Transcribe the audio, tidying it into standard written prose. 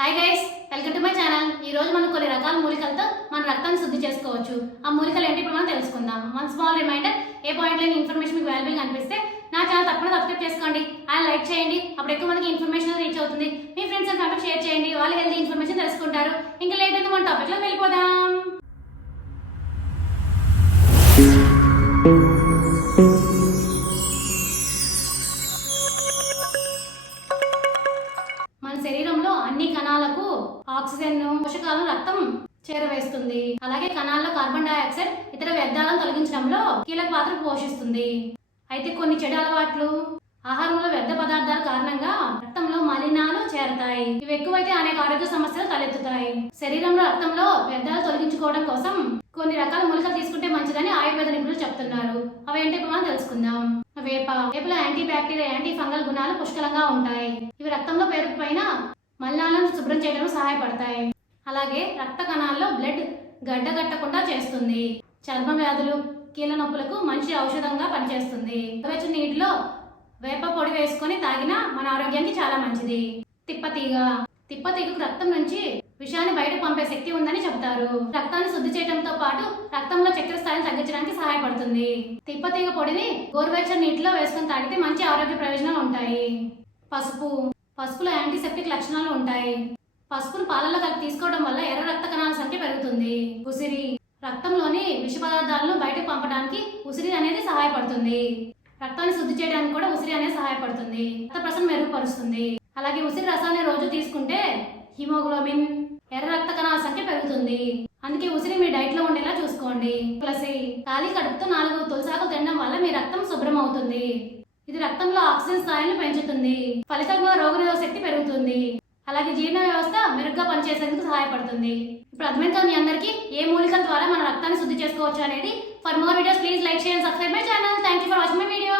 Hi guys, welcome to my channel. ఈ రోజు మనం కొన్ని రకాల మూలికలతో మన రక్తాన్ని శుద్ధి చేసుకోవచ్చు. ఆ మూలికలు ఏంటి ఇప్పుడు మనం తెలుసుకుందాం. వన్ స్మాల్ రిమైండర్, ఏ పాయింట్ లేని ఇన్ఫర్మేషన్ మీకు వాల్యుబుల్ అనిపిస్తే నా ఛానల్ తప్పకుండా సబ్స్క్రైబ్ చేసుకోండి అండ్ లైక్ చేయండి. అప్పుడు ఎక్కువ మందికి ఇన్ఫర్మేషన్ రీచ్ అవుతుంది. మీ ఫ్రెండ్స్ అండ్ ఫ్యామిలీ షేర్ చేయండి, వాళ్ళు హెల్తీ ఇన్ఫర్మేషన్ తెలుసుకుంటారు. ఇంకా లేట్ అయితే మన టాపిక్ లో వెళ్ళిపోదాం. మన శరీరంలో అన్ని కణాలకు ఆక్సిజన్ పోషకాలను రక్తం చేరవేస్తుంది. అలాగే కణాల్లో కార్బన్ డైఆక్సైడ్ ఇతర వ్యర్థాలను తొలగించడంలో కీలక పాత్ర పోషిస్తుంది. అయితే కొన్ని చెడు అలవాట్లు, ఆహారంలో వ్యర్థ పదార్థాల కారణంగా రక్తంలో మలినాలు చేరతాయి. ఇవి ఎక్కువైతే అనేక ఆరోగ్య సమస్యలు తలెత్తుతాయి. శరీరంలో రక్తంలో వ్యర్థాలు తొలగించుకోవడం కోసం కొన్ని రకాల మూలికలు తీసుకుంటే మంచిదని ఆయుర్వేద నిపుణులు చెప్తున్నారు. అవేంటి ఇప్పుడు మనం తెలుసుకుందాం. వేపలో యాంటీ బ్యాక్టీరియా, యాంటీ ఫంగల్ గుణాలు పుష్కలంగా ఉంటాయి. ఇవి రక్తంలో పేరుకుపోయిన మలినాలను శుభ్రం చేయడంలో సహాయపడతాయి. అలాగే రక్త కణాల్లో బ్లడ్ గడ్డగట్టకుండా చేస్తుంది. చర్మ వ్యాధులు, కీళ్ళ నొప్పులకు మంచి ఔషధంగా పనిచేస్తుంది. వెచ్చని నీటిలో వేప పొడి వేసుకొని తాగినా మన ఆరోగ్యానికి చాలా మంచిది. తిప్పతీగకు రక్తం నుంచి విషాన్ని బయట పంపే శక్తి ఉందని చెబుతారు. రక్తాన్ని శుద్ధి చేయడంతో పాటు రక్తంలో చక్కెర స్థాయిని తగ్గించడానికి సహాయపడుతుంది. తిప్పతీగ పొడిని గోరువెచ్చని నీటిలో వేసుకొని తాగితే మంచి ఆరోగ్య ప్రయోజనాలు ఉంటాయి. పసుపులో యాంటీసెప్టిక్ లక్షణాలు ఉంటాయి. పసుపును పాలల్లో కలిపి తీసుకోవడం వల్ల ఎర్ర రక్త కణాల సంఖ్య పెరుగుతుంది. ఉసిరి రక్తంలోని విష పదార్థాలను బయటకు పంపడానికి ఉసిరి అనేది సహాయపడుతుంది. రక్తాన్ని శుద్ధి చేయడానికి కూడా ఉసిరి అనేది సహాయపడుతుంది. రక్త ప్రసరణ మెరుగుపరుస్తుంది. అలాగే ఉసిరి రసాన్ని రోజు తీసుకుంటే హిమోగ్లోబిన్, ఎర్ర రక్త కణాల సంఖ్య పెరుగుతుంది. అందుకే ఉసిరి మీ డైట్ లో ఉండేలా చూసుకోండి. తులసి ఖాళీ కడుపుతో 4 తులసాకులు తినడం వల్ల మీ రక్తం శుభ్రం అవుతుంది. ఇది రక్తంలో ఆక్సిజన్ స్థాయిని పెంచుతుంది. ఫలితంగా రోగనిరోధక శక్తి పెరుగుతుంది. అలాగే జీర్ణ వ్యవస్థ మెరుగ్గా పనిచేసేందుకు సహాయపడుతుంది. ఇప్పుడు అర్థమైంది కదా మీ అందరికీ ఏ మూలికల ద్వారా మన రక్తాన్ని శుద్ధి చేసుకోవచ్చు అనేది. For more videos please like, share, subscribe my channel. Thank you for watching my video.